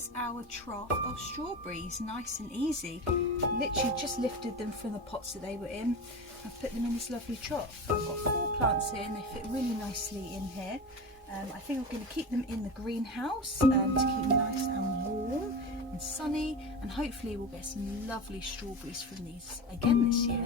here's our trough of strawberries, nice and easy. Literally just lifted them from the pots that they were in. I've put them in this lovely trough. I've got 4 plants here and they fit really nicely in here. I think I'm going to keep them in the greenhouse to keep them nice and warm and sunny, and hopefully we'll get some lovely strawberries from these again this year.